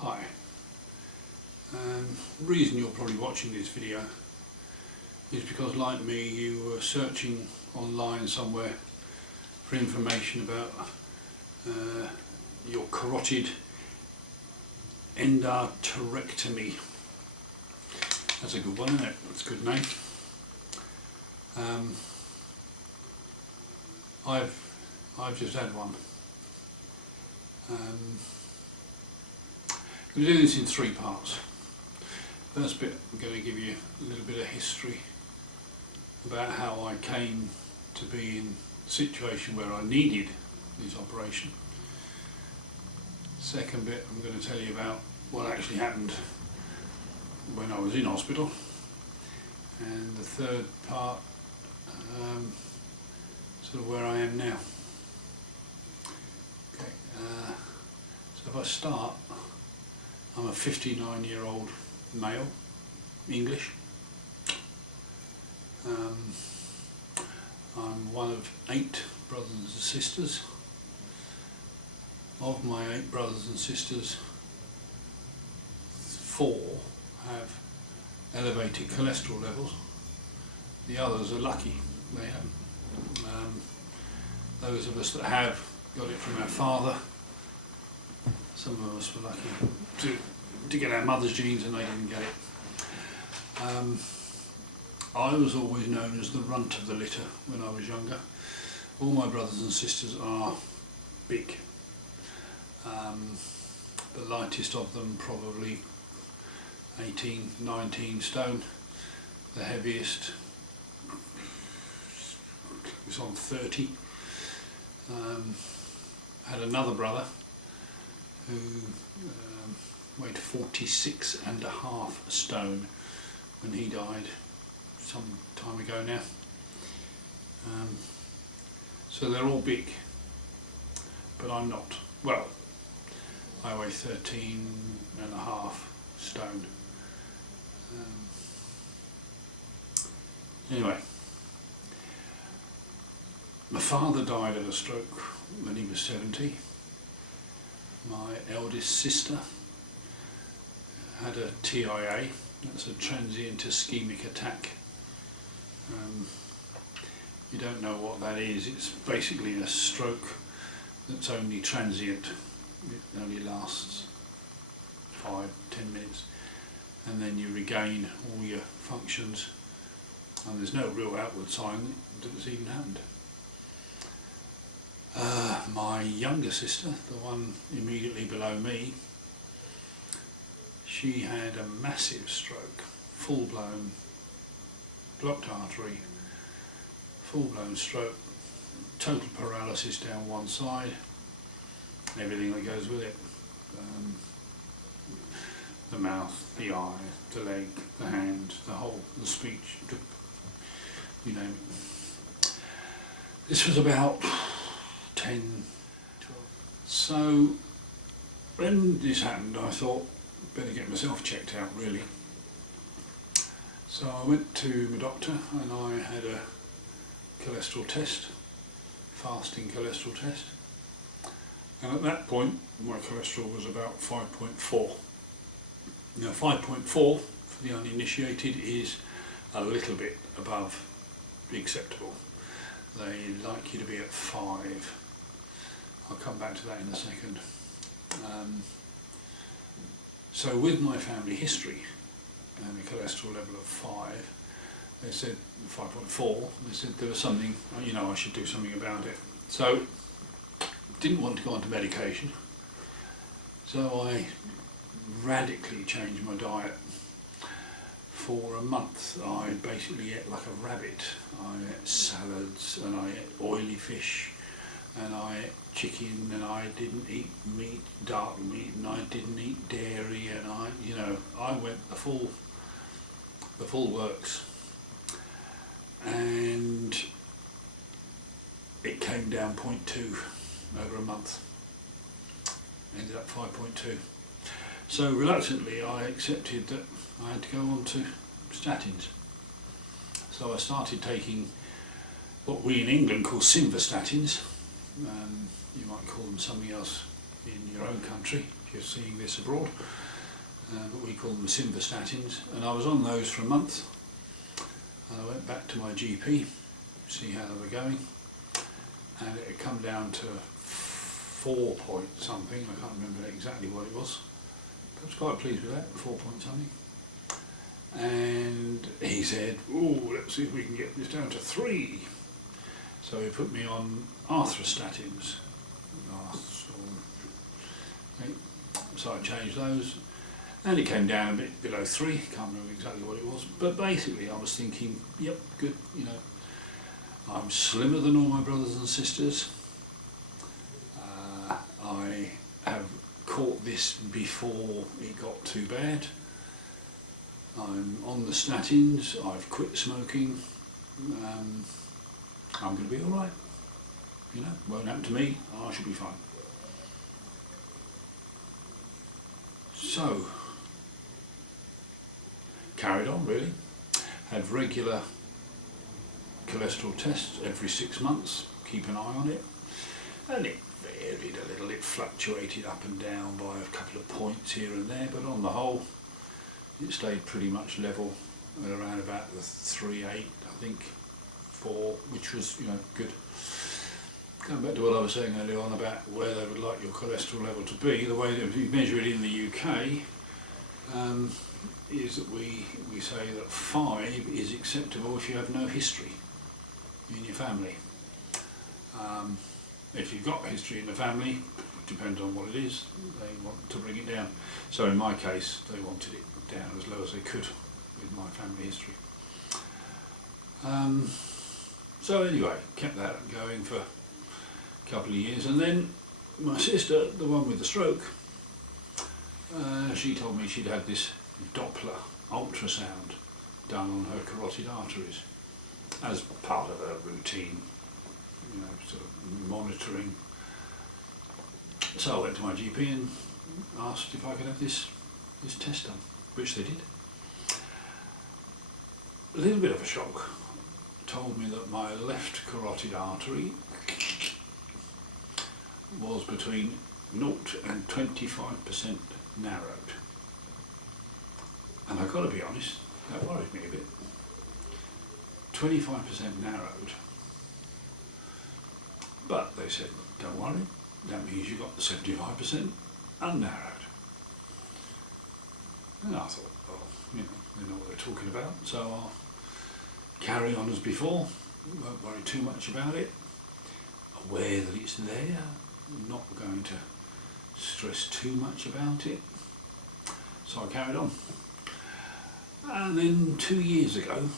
Hi. The reason you're probably watching this video is because, like me, you were searching online somewhere for information about your carotid endarterectomy. That's a good one, isn't it? That's a good name. I've just had one. I'm going to do this in 3 parts. First bit, I'm going to give you a little bit of history about how I came to be in a situation where I needed this operation. Second bit, I'm going to tell you about what actually happened when I was in hospital. And the third part, sort of where I am now. Okay, so if I start, I'm a 59-year-old male, English. I'm one of 8 brothers and sisters. Of my 8 brothers and sisters, 4 have elevated cholesterol levels. The others are lucky, they haven't. Those of us that have got it from our father. Some of us were lucky to get our mother's genes and they didn't get it. I was always known as the runt of the litter when I was younger. All my brothers and sisters are big. The lightest of them probably 18, 19 stone. The heaviest was on 30. Had another brother who weighed 46.5 stone when he died some time ago now. So they're all big, but I'm not. Well, I weigh 13.5 stone. Anyway, my father died of a stroke when he was 70. My eldest sister had a TIA, that's a transient ischemic attack. You don't know what that is. It's basically a stroke that's only transient. It only lasts 5-10 minutes and then you regain all your functions, and there's no real outward sign that it's even happened. My younger sister, the one immediately below me, she had a massive stroke, full-blown blocked artery, full-blown stroke, total paralysis down one side, everything that goes with it. The mouth, the eye, the leg, the hand, the speech, you name it. This was about 10, 12. So when this happened, I thought, better get myself checked out really. So I went to my doctor and I had a cholesterol test, fasting cholesterol test. And at that point, my cholesterol was about 5.4. Now 5.4 for the uninitiated is a little bit above the acceptable. They like you to be at 5. I'll come back to that in a second. So with my family history and a cholesterol level of 5, they said 5.4, they said there was something, you know, I should do something about it. So didn't want to go onto medication, so I radically changed my diet. For a month I basically ate like a rabbit. I ate salads and I ate oily fish and I ate chicken and I didn't eat meat, dark meat, and I didn't eat dairy, and I went the full works, and it came down 0.2 over a month, ended up 5.2. So reluctantly I accepted that I had to go on to statins. So I started taking what we in England call simvastatins. You might call them something else in your own country. if you're seeing this abroad, but we call them simvastatins, and I was on those for a month. And I went back to my GP, see how they were going, and it had come down to 4 point something. I can't remember exactly what it was. I was quite pleased with that, 4 point something. And he said, "Oh, let's see if we can get this down to 3." So he put me on arthrostatins. So I changed those, and it came down a bit below 3. Can't remember exactly what it was, but basically I was thinking, yep, good. You know, I'm slimmer than all my brothers and sisters. I have caught this before it got too bad. I'm on the statins. I've quit smoking. I'm going to be all right. You know, won't happen to me. I should be fine. So, carried on really. Had regular cholesterol tests every 6 months. Keep an eye on it, and it varied a little. It fluctuated up and down by a couple of points here and there, but on the whole, it stayed pretty much level at around about the 3.8, I think, 4, which was, you know, good. Going back to what I was saying earlier on about where they would like your cholesterol level to be, the way that we measure it in the UK is that we say that 5 is acceptable if you have no history in your family. If you've got history in the family, it depends on what it is, they want to bring it down. So in my case, they wanted it down as low as they could with my family history. So anyway, kept that going for a couple of years, and then my sister, the one with the stroke, she told me she'd had this Doppler ultrasound done on her carotid arteries as part of her routine, you know, sort of monitoring. So I went to my GP and asked if I could have this test done, which they did. A little bit of a shock. Told me that my left carotid artery was between 0 and 25% narrowed. And I've got to be honest, that worried me a bit. 25% narrowed. But they said, don't worry, that means you've got 75% unnarrowed. And I thought, well, you know, they know what they're talking about, so I'll carry on as before, won't worry too much about it, aware that it's there, not going to stress too much about it. So I carried on. And then 2 years ago,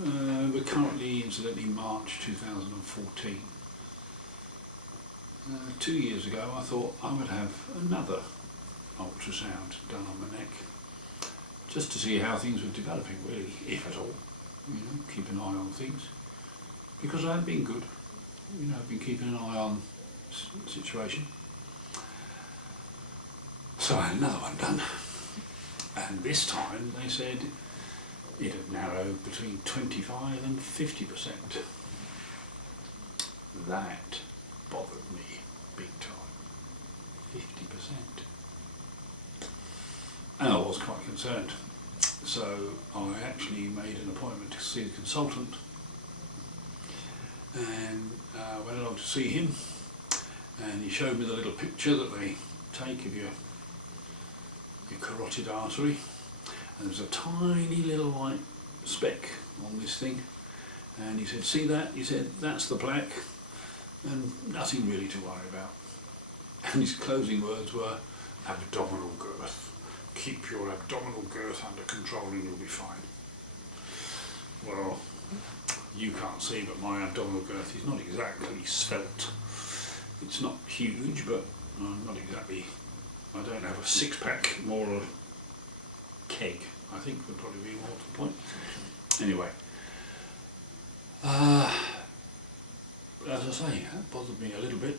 we're currently incidentally March 2014, 2 years ago I thought I would have another ultrasound done on my neck, just to see how things were developing really, if at all. You know, keep an eye on things, because I have been good. You know, I've been keeping an eye on the situation. So I had another one done, and this time they said it had narrowed between 25 and 50%. That bothered me big time. 50%. And I was quite concerned. So I actually made an appointment to see the consultant, and went along to see him, and he showed me the little picture that they take of your carotid artery, and there's a tiny little white speck on this thing, and he said, see that? He said, that's the plaque, and nothing really to worry about. And his closing words were, abdominal girth. Keep your abdominal girth under control and you'll be fine. Well, you can't see, but my abdominal girth is not exactly svelte. It's not huge, but I'm not exactly, I don't have a six-pack, more a keg, I think would probably be more to the point. Anyway, as I say, that bothered me a little bit,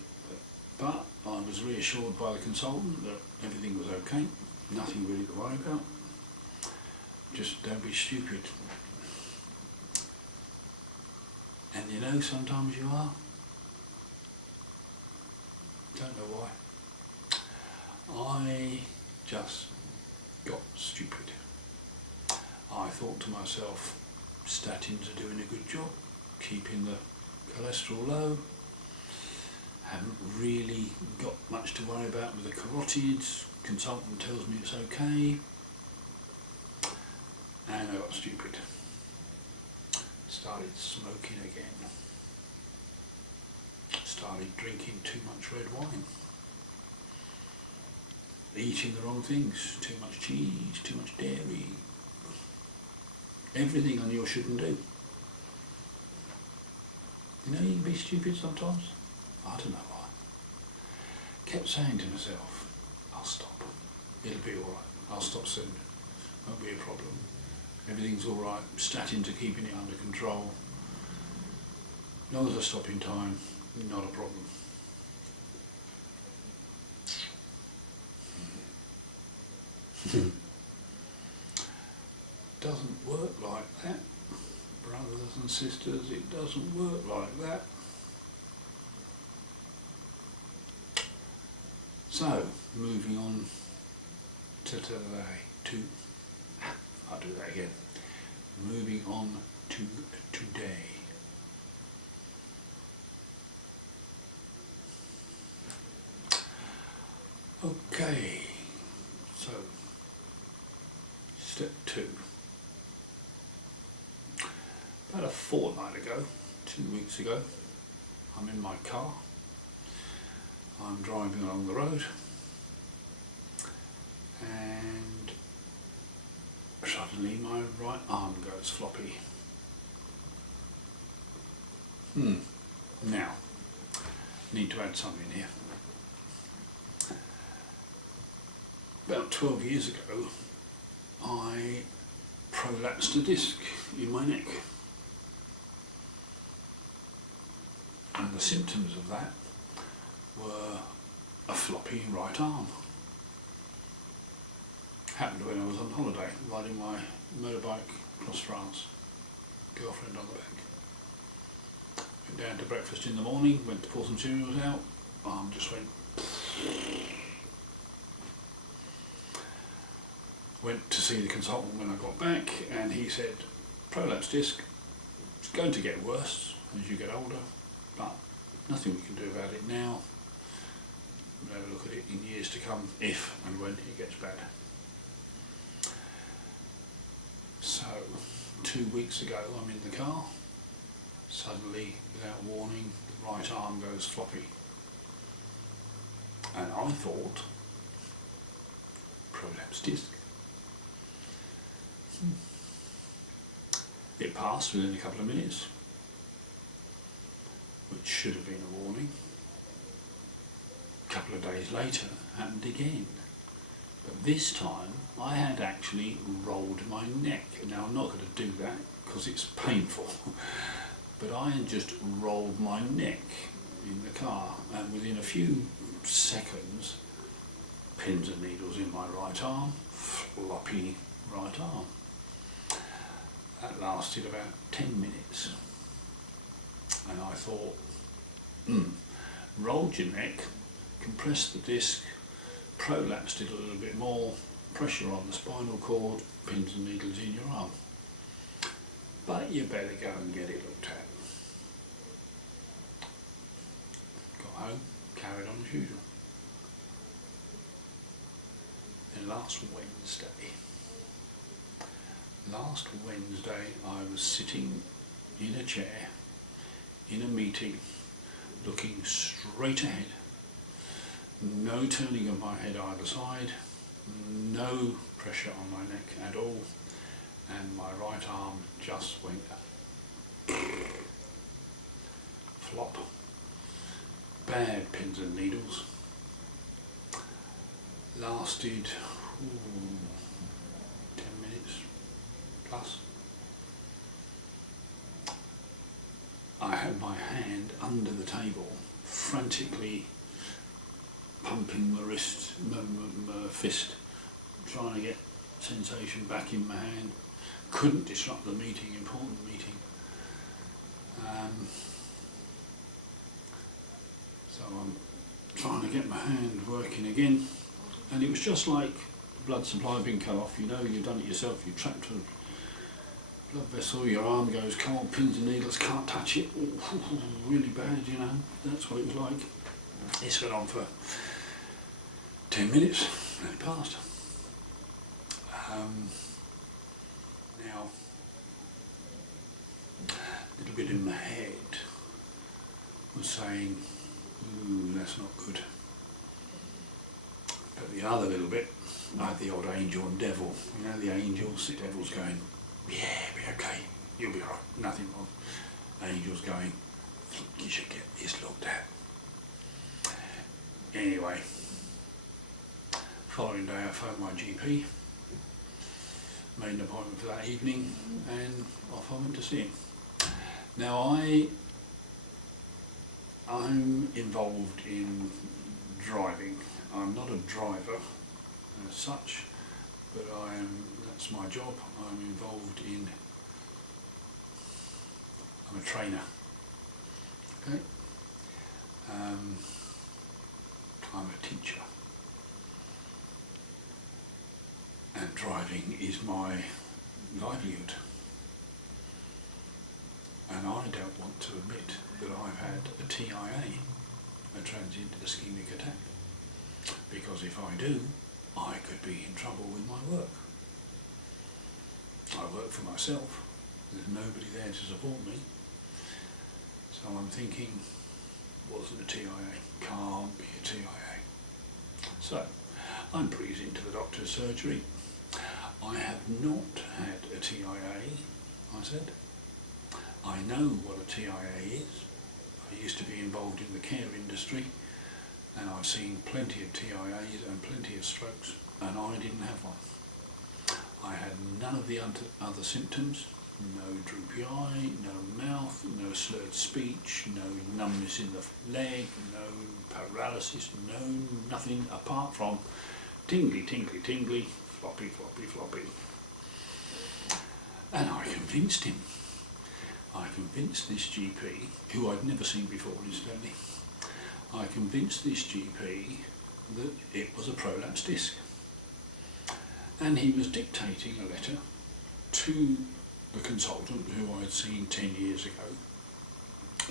but I was reassured by the consultant that everything was okay, nothing really to worry about, just don't be stupid. And you know, sometimes you are. Don't know why. I just got stupid. I thought to myself, statins are doing a good job, keeping the cholesterol low, haven't really got much to worry about with the carotids, consultant tells me it's okay, and I got stupid. Started smoking again, started drinking too much red wine, eating the wrong things, too much cheese, too much dairy, everything I knew I shouldn't do. You know, you can be stupid sometimes. I don't know why. Kept saying to myself, I'll stop. It'll be alright. I'll stop soon. Won't be a problem. Everything's alright. Statins are keeping it under control. As long as I stop in time, not a problem. Doesn't work like that. Brothers and sisters, it doesn't work like that. So, moving on to today, I'll do that again. Moving on to today. Okay, so step 2. About a fortnight ago, 2 weeks ago, I'm in my car, I'm driving along the road, and suddenly my right arm goes floppy. Now, need to add something here. About 12 years ago, I prolapsed a disc in my neck. And the symptoms of that were a floppy right arm. Happened when I was on holiday, riding my motorbike across France. Girlfriend on the back. Went down to breakfast in the morning, went to pour some cereals out, arm just went. Went to see the consultant when I got back, and he said, prolapse disc, it's going to get worse as you get older, but nothing we can do about it now. We'll have a look at it in years to come, if and when it gets bad. So, 2 weeks ago I'm in the car, suddenly, without warning, the right arm goes floppy. And I thought, prolapse disc. It passed within a couple of minutes, which should have been a warning. A couple of days later, it happened again. But this time, I had actually rolled my neck. Now, I'm not going to do that because it's painful, but I had just rolled my neck in the car, and within a few seconds, pins and needles in my right arm, floppy right arm. That lasted about 10 minutes. And I thought, rolled your neck, compressed the disc, prolapsed it a little bit more, pressure on the spinal cord, pins and needles in your arm. But you better go and get it looked at. Got home, carried on as usual. Then last Wednesday I was sitting in a chair in a meeting, looking straight ahead, no turning of my head either side, no pressure on my neck at all, and my right arm just went flop. Bad pins and needles. Lasted 10 minutes plus. I had my hand under the table, frantically pumping my wrist, my fist, trying to get sensation back in my hand. Couldn't disrupt the meeting, important meeting. So I'm trying to get my hand working again. and it was just like blood supply being cut off. You know, you've done it yourself, you trapped a blood vessel, your arm goes cold, pins and needles, can't touch it, really bad, you know, that's what it was like. This went on for 10 minutes, and it passed. Now, a little bit in my head was saying, ooh, that's not good. But the other little bit, like the old angel and devil, you know, the angels, the devil's going, yeah, be okay, you'll be alright, nothing wrong. Angel's going, think you should get this looked at. Anyway, following day I phoned my GP, made an appointment for that evening, and off I went to see him. Now I'm involved in driving. I'm not a driver as such, but that's my job. I'm a trainer. Okay? I'm a teacher. And driving is my livelihood. And I don't want to admit that I've had a TIA, a transient ischemic attack. Because if I do, I could be in trouble with my work. I work for myself, there's nobody there to support me. So I'm thinking, wasn't a TIA, can't be a TIA. So, I'm breezed into the doctor's surgery. I have not had a TIA, I said. I know what a TIA is. I used to be involved in the care industry, and I've seen plenty of TIAs and plenty of strokes, and I didn't have one. I had none of the other symptoms, no droopy eye, no mouth, no slurred speech, no numbness in the leg, no paralysis, no nothing apart from tingly, tingly, tingly, floppy, floppy, floppy. And I convinced him. I convinced this GP, who I'd never seen before incidentally, I convinced this GP that it was a prolapse disc. And he was dictating a letter to the consultant who I'd seen 10 years ago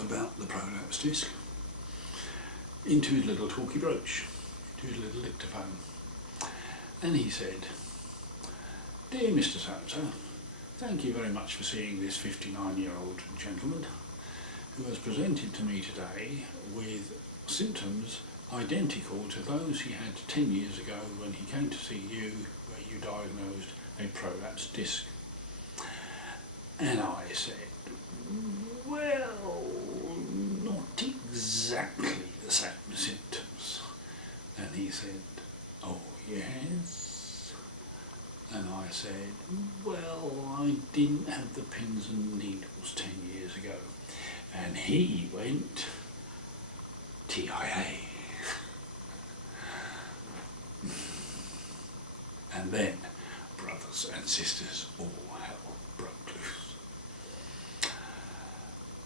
about the prolapse disc into his little talkie brooch, into his little dictaphone. And he said, "Dear Mr. So-and-so, thank you very much for seeing this 59-year-old gentleman who has presented to me today with symptoms identical to those he had 10 years ago when he came to see you, where you diagnosed a prolapse disc." And I said, well, not exactly the same symptoms. And he said, oh yes. And I said, well, I didn't have the pins and needles 10 years ago. And he went, TIA. And then, brothers and sisters, all hell broke loose.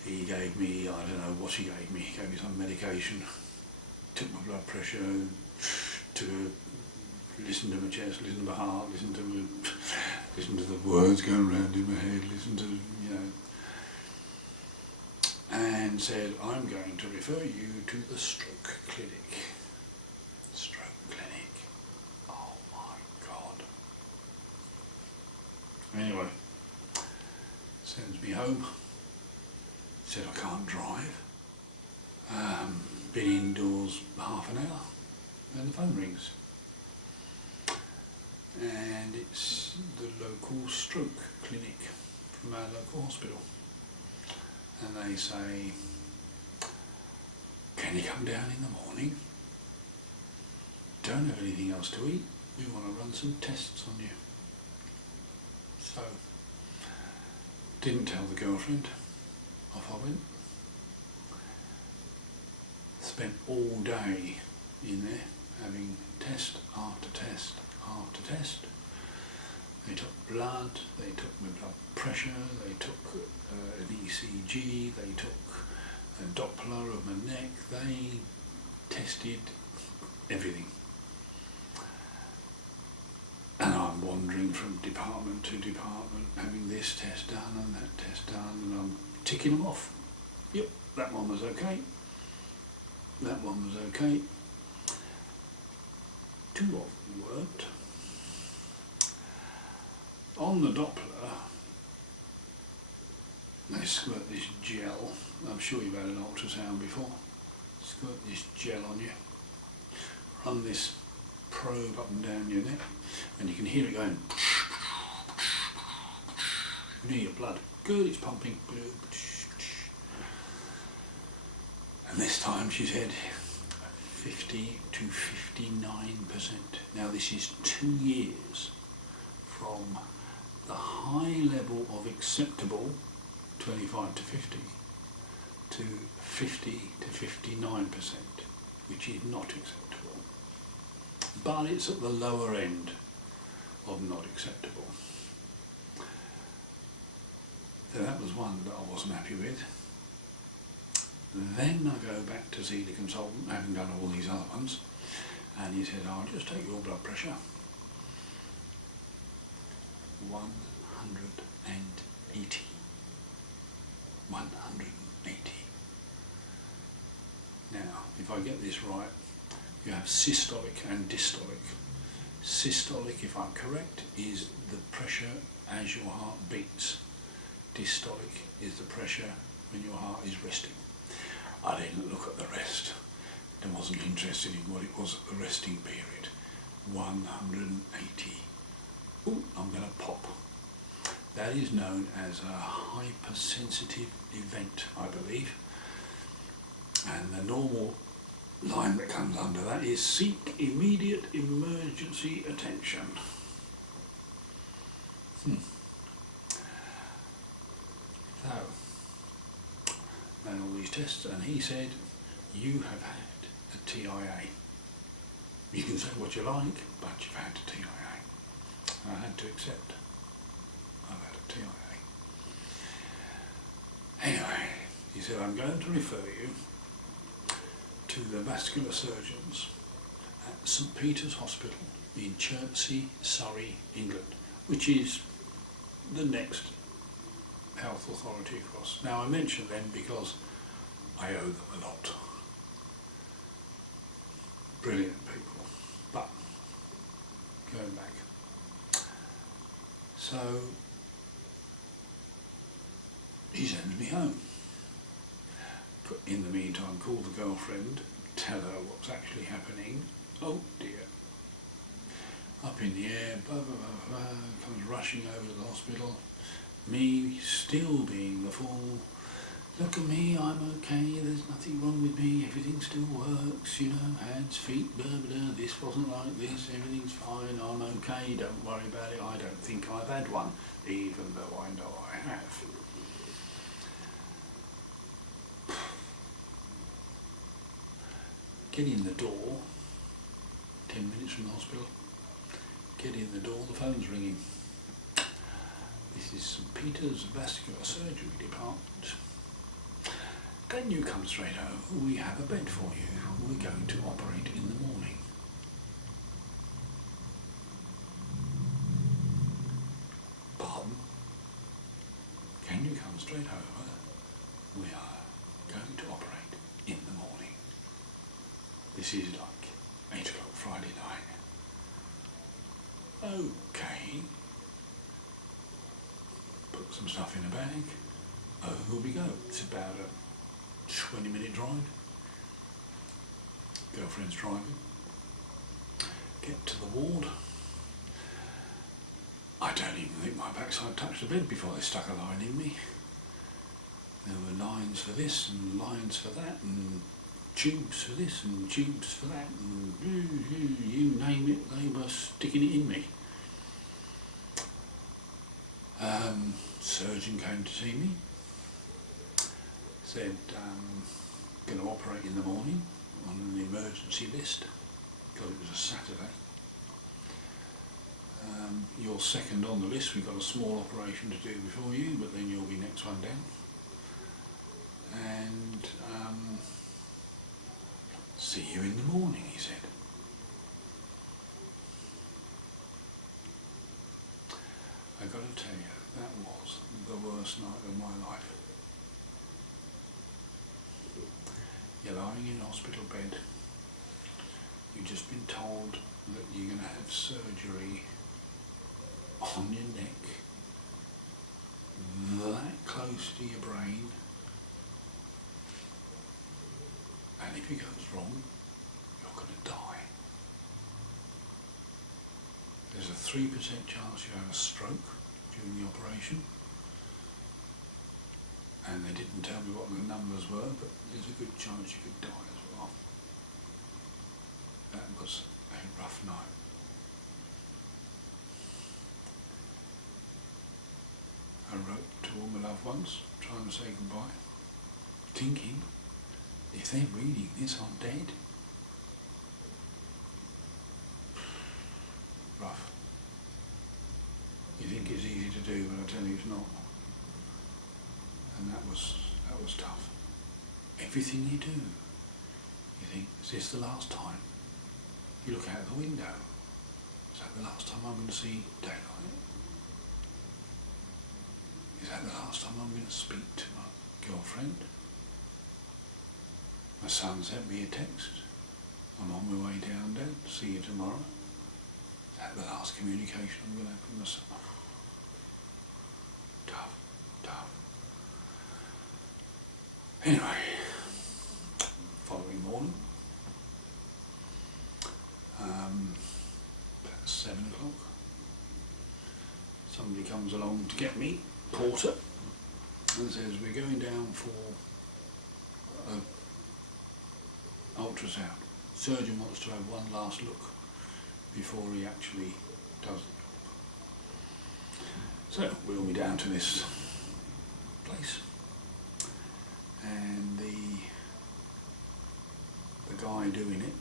He gave me, I don't know what he gave me some medication, took my blood pressure, listened to my chest, listened to my heart, listened to the words going around in my head, listened to, and said, I'm going to refer you to the stroke clinic. Stroke clinic. Oh my God. Anyway, sends me home. Said I can't drive. Been indoors half an hour and the phone rings. And it's the local stroke clinic from our local hospital. And they say, can you come down in the morning? Don't have anything else to eat. We want to run some tests on you. So, didn't tell the girlfriend. Off I went. Spent all day in there having test after test after test. They took blood, they took my blood pressure, they took an ECG, they took a Doppler of my neck, they tested everything. I'm wandering from department to department, having this test done and that test done, and I'm ticking them off. Yep, that one was okay. That one was okay. 2 of them weren't. On the Doppler, they squirt this gel. I'm sure you've had an ultrasound before. Squirt this gel on you. Run this probe up and down your neck, and you can hear it going. You can hear your blood. Good, it's pumping. And this time she said 50 to 59%. Now this is 2 years from the high level of acceptable 25 to 50 to 50 to 59%, which is not acceptable. But it's at the lower end of not acceptable. So that was one that I wasn't happy with. Then I go back to see the consultant, having done all these other ones, and he said, I'll just take your blood pressure. 180. 180. Now, if I get this right, you have systolic and dystolic. Systolic, if I'm correct, is the pressure as your heart beats. Dystolic is the pressure when your heart is resting. I didn't look at the rest. I wasn't interested in what it was at the resting period. 180. Ooh, I'm going to pop. That is known as a hypersensitive event, I believe. And the normal line that comes under that is seek immediate emergency attention. So, done all these tests, and he said, you have had a TIA. You can say what you like, but you've had a TIA. I had to accept I've had a TIA. Anyway, he said, I'm going to refer you to the vascular surgeons at St Peter's Hospital in Chertsey, Surrey, England, which is the next health authority across. Now I mention them because I owe them a lot. Brilliant people. But going back. So he sends me home. In the meantime, call the girlfriend, tell her what's actually happening. Oh dear. Up in the air, blah, blah, blah, blah, comes rushing over to the hospital. Me still being the fool. Look at me, I'm okay, there's nothing wrong with me, everything still works, you know, hands, feet, blah, blah, blah, this wasn't like this, everything's fine, I'm okay, don't worry about it, I don't think I've had one, even though I know I have. Get in the door, 10 minutes from the hospital, get in the door, the phone's ringing. This is St Peter's Vascular Surgery Department. Can you come straight over? We have a bed for you. We're going to operate in the morning. Pardon? Can you come straight over? We are going to operate in the morning. This is like 8 o'clock Friday night. Okay. Put some stuff in a bag. Over we go. It's about a 20-minute drive. Girlfriend's driving. Get to the ward. I don't even think my backside touched the bed before they stuck a line in me. There were lines for this and lines for that and tubes for this and tubes for that and you name it, they were sticking it in me. Surgeon came to see me. Said, going to operate in the morning on an emergency list, because it was a Saturday. You're second on the list, we've got a small operation to do before you, but then you'll be next one down. And see you in the morning, he said. worst night of my life. You're lying in a hospital bed. You've just been told that you're going to have surgery on your neck, that close to your brain, and if it goes wrong, you're going to die. There's a 3% chance you have a stroke during the operation, and they didn't tell me what the numbers were, but there's a good chance you could die as well. That was a rough night. I wrote to all my loved ones, trying to say goodbye, thinking, if they're reading this, I'm dead. Rough. You think it's easy to do, but I tell you it's not. And that was tough. Everything you do, you think, is this the last time? You look out the window. Is that the last time I'm going to see daylight? Is that the last time I'm going to speak to my girlfriend? My son sent me a text. I'm on my way down, Dad. See you tomorrow. Is that the last communication I'm going to have with my son? Tough. Anyway, following morning, about 7 o'clock, somebody comes along to get me, porter, and says we're going down for an ultrasound. Surgeon wants to have one last look before he actually does it. So wheel me down to this place, and the guy doing it,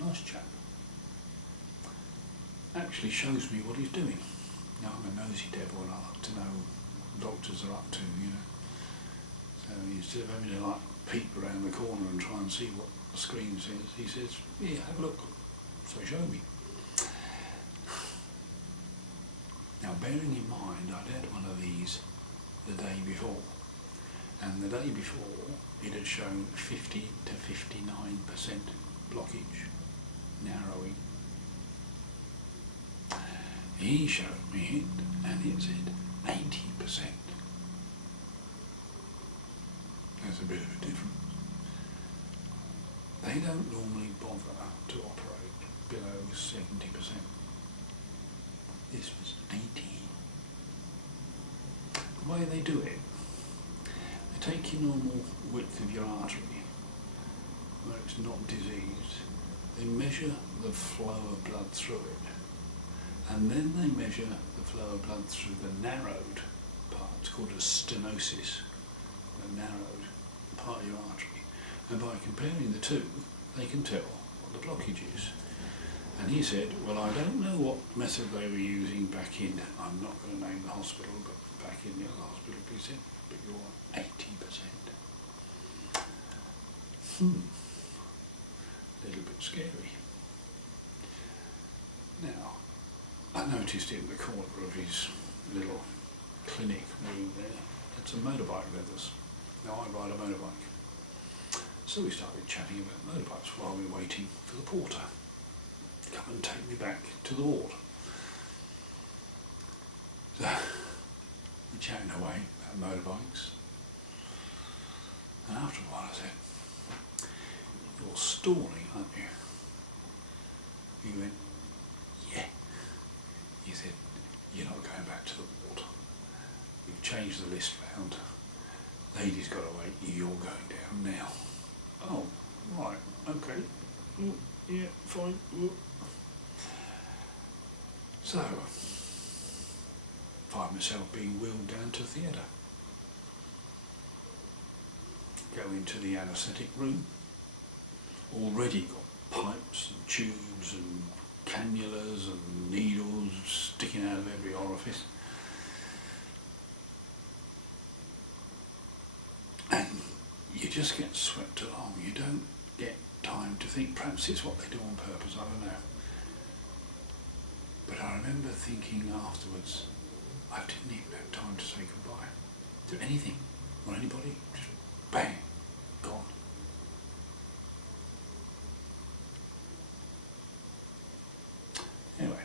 nice chap, actually shows me what he's doing. Now I'm a nosy devil and I like to know what doctors are up to, you know. So instead of having to like peek around the corner and try and see what the screen says, he says, yeah, have a look. So he showed me. Now bearing in mind I'd had one of these the day before, and the day before it had shown 50 to 59% blockage, narrowing. He showed me it and it said 80%. There's a bit of a difference. They don't normally bother to operate below 70%. This was 80. The way they do it, they take your normal width of your artery, where it's not diseased, they measure the flow of blood through it, and then they measure the flow of blood through the narrowed part. It's called a stenosis, the narrowed part of your artery, and by comparing the two they can tell what the blockage is. And he said, well, I don't know what method they were using back in, I'm not going to name the hospital, but back in the other hospital, he said, but you're 80%. A little bit scary. Now, I noticed in the corner of his little clinic room there, had some motorbike leathers. Now I ride a motorbike. So we started chatting about motorbikes while we were waiting for the porter to come and take me back to the ward. So we're chatting away about motorbikes. And after a while I said, you're stalling, aren't you? He went, yeah. He said, you're not going back to the ward. We've changed the list round. Lady's got to wait, you're going down now. Oh, right, okay. Yeah, fine. So, find myself being wheeled down to the theatre. Go into the anaesthetic room. Already got pipes and tubes and cannulas and needles sticking out of every orifice. And you just get swept along. You don't get time to think. Perhaps it's what they do on purpose, I don't know. But I remember thinking afterwards, I didn't even have time to say goodbye. to anything or anybody, just bang, gone. Anyway,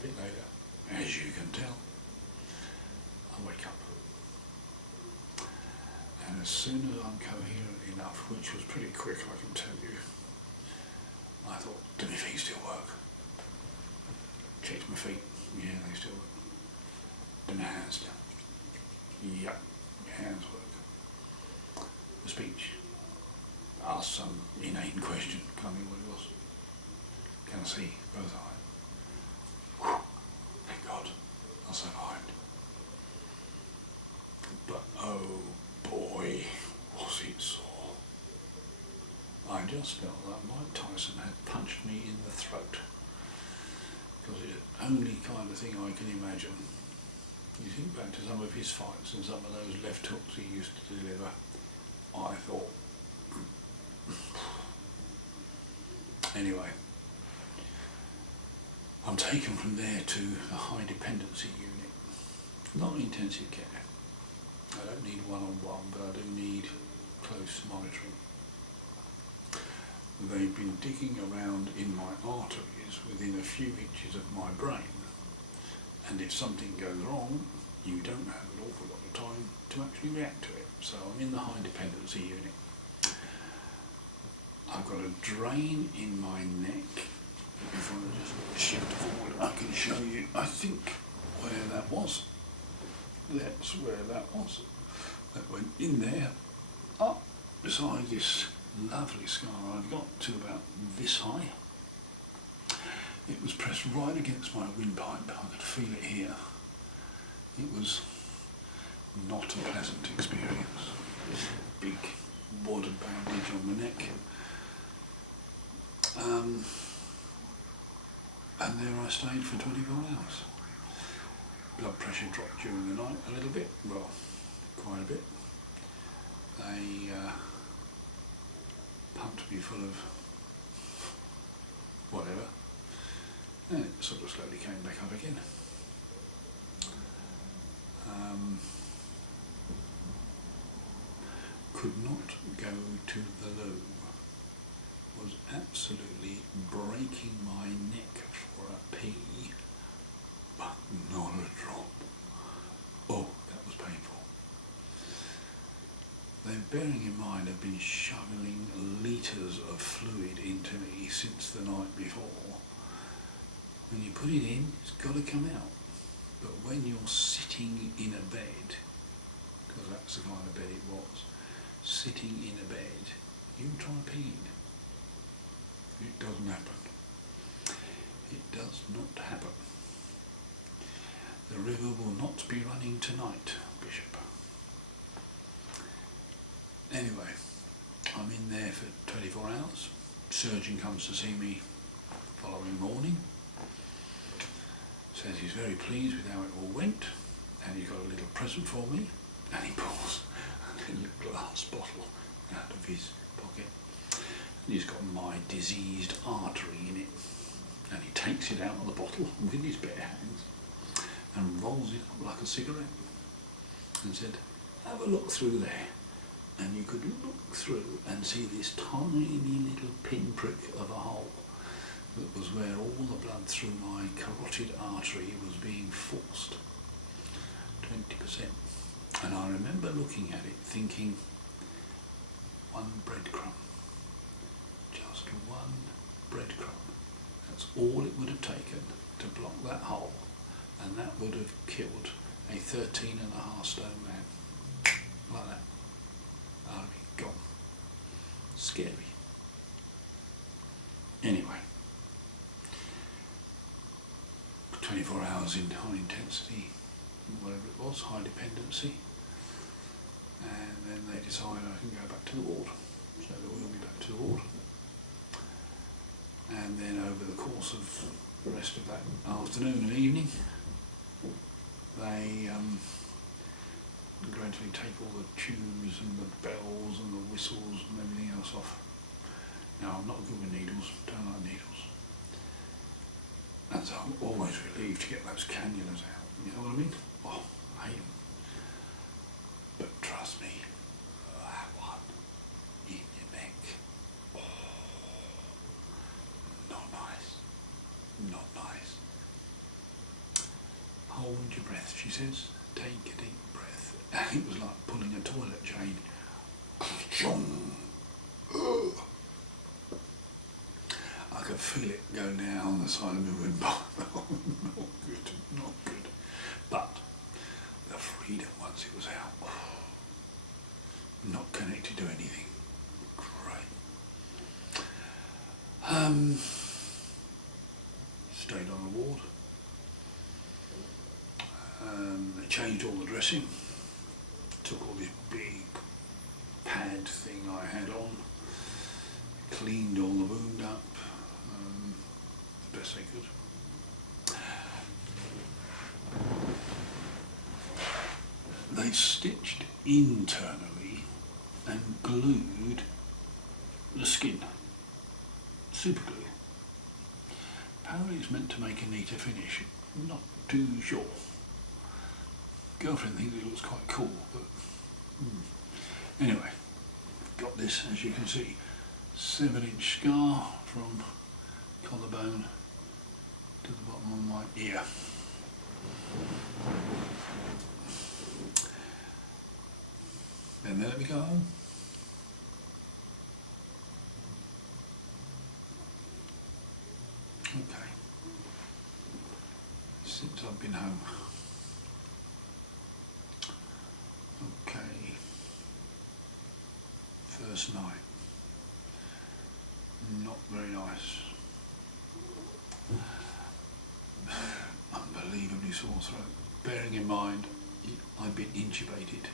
a bit later, as you can tell, I wake up. And as soon as I'm coherent enough, which was pretty quick, I can tell you, I thought, do my feet still work? Checked my feet, yeah, they still work. Do my hands still? Yep, my hands work. The speech, asked some inane question, can't remember what it was. Can I see both eyes? Whew, thank God, I survived. But oh boy, was it sore. I just felt that Mike Tyson had punched me in the throat. Because it's the only kind of thing I can imagine. You think back to some of his fights and some of those left hooks he used to deliver, I thought. Anyway, I'm taken from there to the high dependency unit. Not intensive care. I don't need one-on-one, but I do need close monitoring. They've been digging around in my arteries within a few inches of my brain, and if something goes wrong, you don't have an awful lot of time to actually react to it. So I'm in the high dependency unit. I've got a drain in my neck. If I just shift forward, I can show you, I think, where that was. That's where that was. That went in there, up beside this lovely scar I've got to about this high. It was pressed right against my windpipe. I could feel it here. It was not a pleasant experience. Big water bandage on my neck. And there I stayed for 24 hours. Blood pressure dropped during the night a little bit, well, quite a bit. They pumped me full of whatever, and it sort of slowly came back up again. Could not go to the loo. Was absolutely breaking my neck for a pee, but not a drop. Oh, that was painful. Then bearing in mind I've been shoveling litres of fluid into me since the night before. When you put it in, it's got to come out. But when you're sitting in a bed, because that's the kind of bed it was, sitting in a bed, you try peeing. It doesn't happen. It does not happen. The river will not be running tonight, Bishop. Anyway, I'm in there for 24 hours. Surgeon comes to see me following morning. Says he's very pleased with how it all went, and he's got a little present for me, and he pulls a little glass bottle out of his pocket. And he's got my diseased artery in it, and he takes it out of the bottle with his bare hands and rolls it up like a cigarette and said, have a look through there. And you could look through and see this tiny little pinprick of a hole that was where all the blood through my carotid artery was being forced, 20%. And I remember looking at it thinking, one breadcrumb. Just one breadcrumb. That's all it would have taken to block that hole, and that would have killed a 13.5 stone man. Like that. I'd be gone. Scary. Anyway, 24 hours in high intensity, whatever it was, high dependency, and then they decide I can go back to the ward. So we'll be back to the ward. And then over the course of the rest of that afternoon and evening, they gradually take all the tubes and the bells and the whistles and everything else off. Now, I'm not good with needles, don't like needles. And so I'm always relieved to get those cannulas out, you know what I mean? Oh, I hate them. she says, take a deep breath. And it was like pulling a toilet chain. I could feel it go down the side of my windpipe. Not good, not good. But the freedom once it was out, not connected to anything. Great. Stayed on the ward. They changed all the dressing. Took all this big pad thing I had on. Cleaned all the wound up. The best they could. They stitched internally and glued the skin. Super glue. Apparently it's meant to make a neater finish. Not too sure. Girlfriend thinks it looks quite cool, but anyway, got this, as you can see, 7-inch scar from collarbone to the bottom of my ear. Then they let me go home. Okay. Since I've been home. Okay. First night. Not very nice. Unbelievably sore throat. Bearing in mind, I'd been intubated,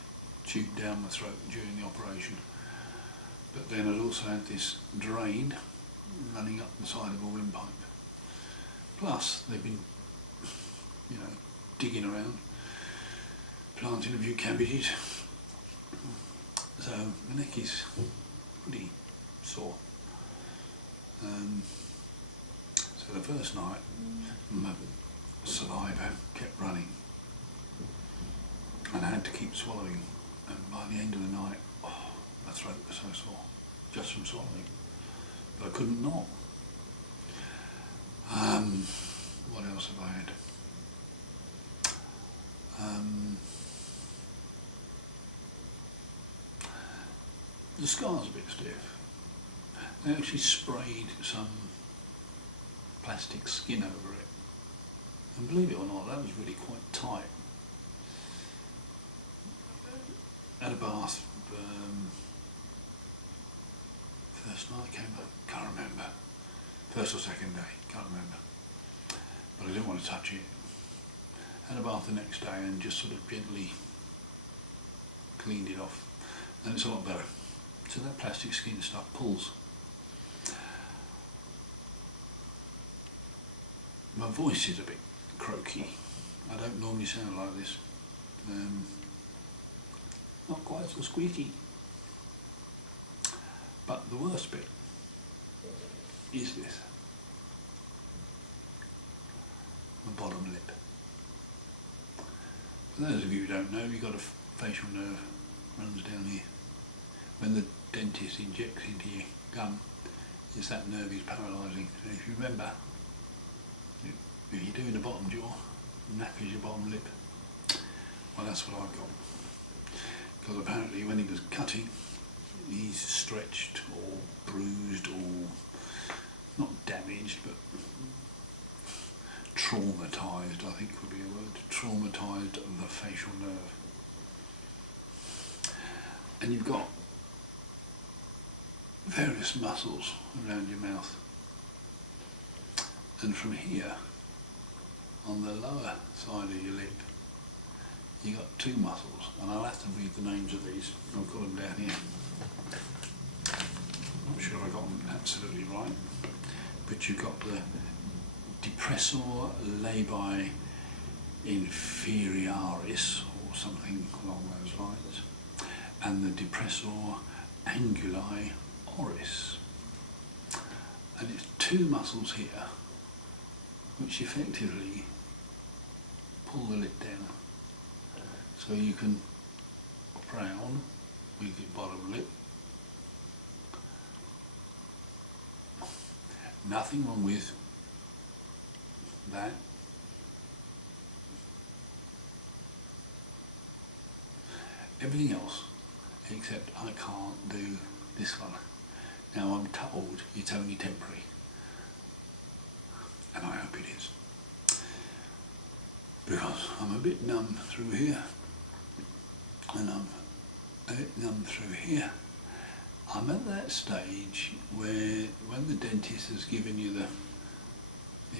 tubed down my throat during the operation. But then I'd also had this drain running up the side of a windpipe. Plus, they've been, digging around, planting a few cabbages. So my neck is pretty sore. So the first night, my saliva kept running, and I had to keep swallowing. And by the end of the night, my throat was so sore, just from swallowing. But I couldn't not. What else have I had? The scar's a bit stiff. They actually sprayed some plastic skin over it. And believe it or not, that was really quite tight. Had a bath first night I came back, can't remember. First or second day, can't remember. But I didn't want to touch it. Had a bath the next day and just sort of gently cleaned it off. And it's a lot better. So that plastic skin stuff pulls. My voice is a bit croaky. I don't normally sound like this. Not quite so squeaky. But the worst bit is this. My bottom lip. For those of you who don't know, you've got a facial nerve runs down here. When the dentist injects into your gum, it's that nerve is paralysing. And if you remember, if you're doing the bottom jaw, knackers your bottom lip. Well, that's what I've got. Because apparently when he was cutting, he's stretched or bruised or not damaged, but traumatised, I think would be a word. Traumatised the facial nerve. And you've got various muscles around your mouth. And from here, on the lower side of your lip, you've got two muscles, and I'll have to read the names of these. I've got them down here. Not sure I got them absolutely right, but you've got the depressor labii inferioris, or something along those lines, and the depressor anguli oris. And it's two muscles here which effectively pull the lip down. So you can frown with your bottom lip. Nothing wrong with that. everything else, except I can't do this one. Now I'm told it's only temporary, and I hope it is, because I'm a bit numb through here, and I'm a bit numb through here. I'm at that stage where when the dentist has given you the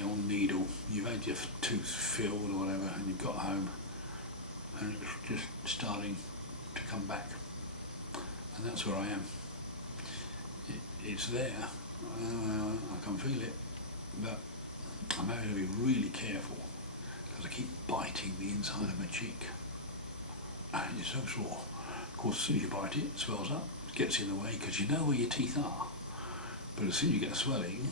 old needle, you've had your tooth filled or whatever, and you've got home, and it's just starting to come back, and that's where I am. It's there, I can feel it, but I'm having to be really careful because I keep biting the inside of my cheek, and it's so sore. Of course, as soon as you bite it, it swells up, it gets in the way because you know where your teeth are, but as soon as you get swelling,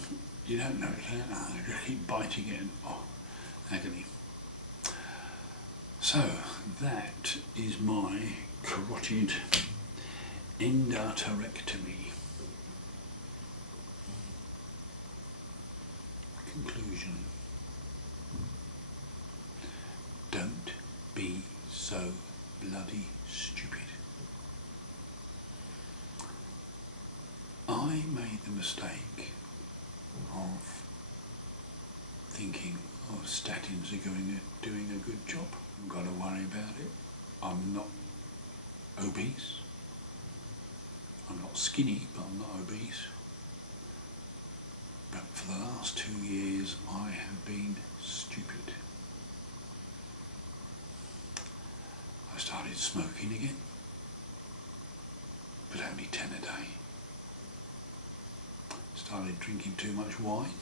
you don't know it, you just keep biting it, and agony. So that is my carotid endarterectomy. Conclusion. Don't be so bloody stupid. I made the mistake of thinking, statins are doing a good job. I've got to worry about it. I'm not obese. I'm not skinny, but I'm not obese. But for the last 2 years, I have been stupid. I started smoking again, but only 10 a day. Started drinking too much wine.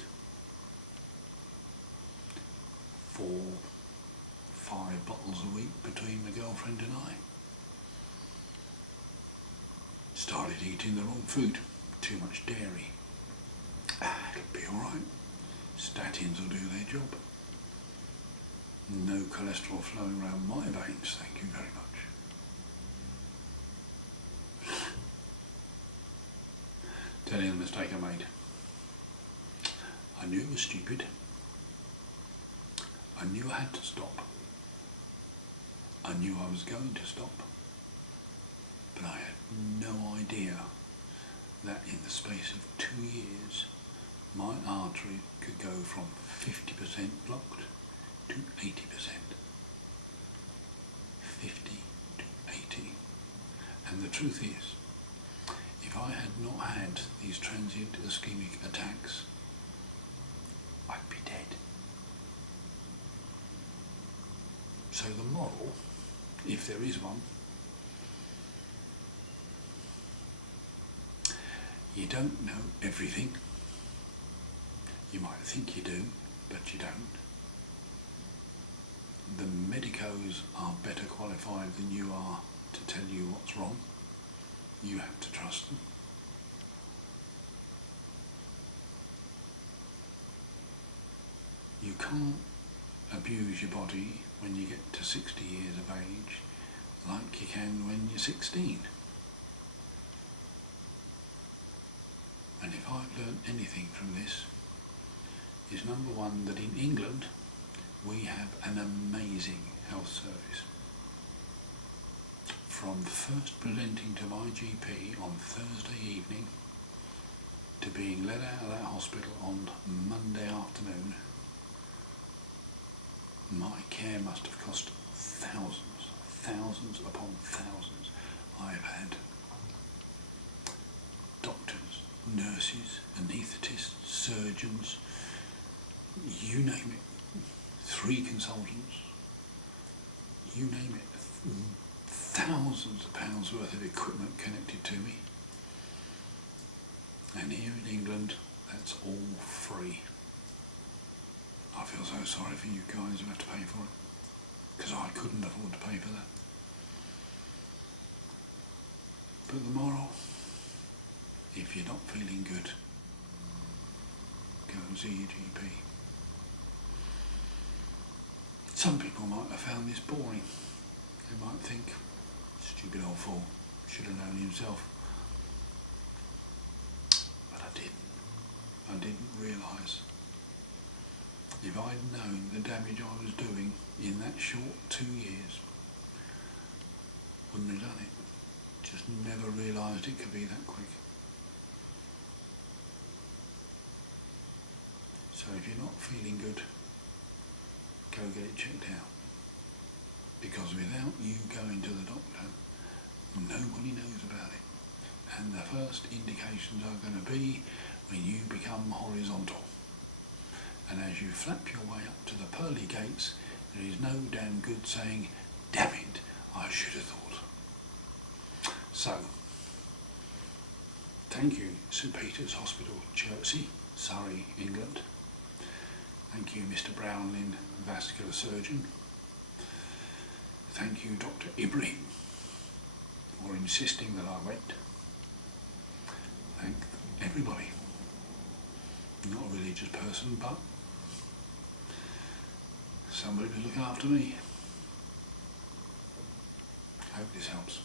4, 5 bottles a week between the girlfriend and I. Started eating the wrong food, too much dairy. It'll be alright. Statins will do their job. No cholesterol flowing around my veins, thank you very much. Tell you the mistake I made. I knew it was stupid. I knew I had to stop. I knew I was going to stop. But I had no idea that in the space of 2 years, my artery could go from 50% blocked to 80%. 50 to 80. And the truth is, if I had not had these transient ischemic attacks, I'd be dead. So the moral, if there is one, you don't know everything. You might think you do, but you don't. The medicos are better qualified than you are to tell you what's wrong. You have to trust them. You can't abuse your body when you get to 60 years of age like you can when you're 16. And if I've learned anything from this, is number one, that in England we have an amazing health service. From first presenting to my GP on Thursday evening to being let out of that hospital on Monday afternoon, my care must have cost thousands upon thousands. I've had doctors, nurses, anaesthetists, surgeons, you name it, 3 consultants, you name it, thousands of pounds worth of equipment connected to me. And here in England, that's all free. I feel so sorry for you guys who have to pay for it, because I couldn't afford to pay for that. But the moral, if you're not feeling good, go and see your GP. Some people might have found this boring. They might think, stupid old fool, should have known himself. But I didn't. I didn't realise. If I'd known the damage I was doing in that short 2 years, wouldn't have done it. Just never realised it could be that quick. So if you're not feeling good, go get it checked out. Because without you going to the doctor, nobody knows about it. And the first indications are going to be when you become horizontal. And as you flap your way up to the pearly gates, there is no damn good saying, damn it, I should have thought. So, thank you, St Peter's Hospital, Chertsey, Surrey, England. Thank you, Mr Brownlin, vascular surgeon. Thank you, Dr Ibrahim, for insisting that I wait. Thank everybody. Not a religious person, but somebody to look after me. Hope this helps.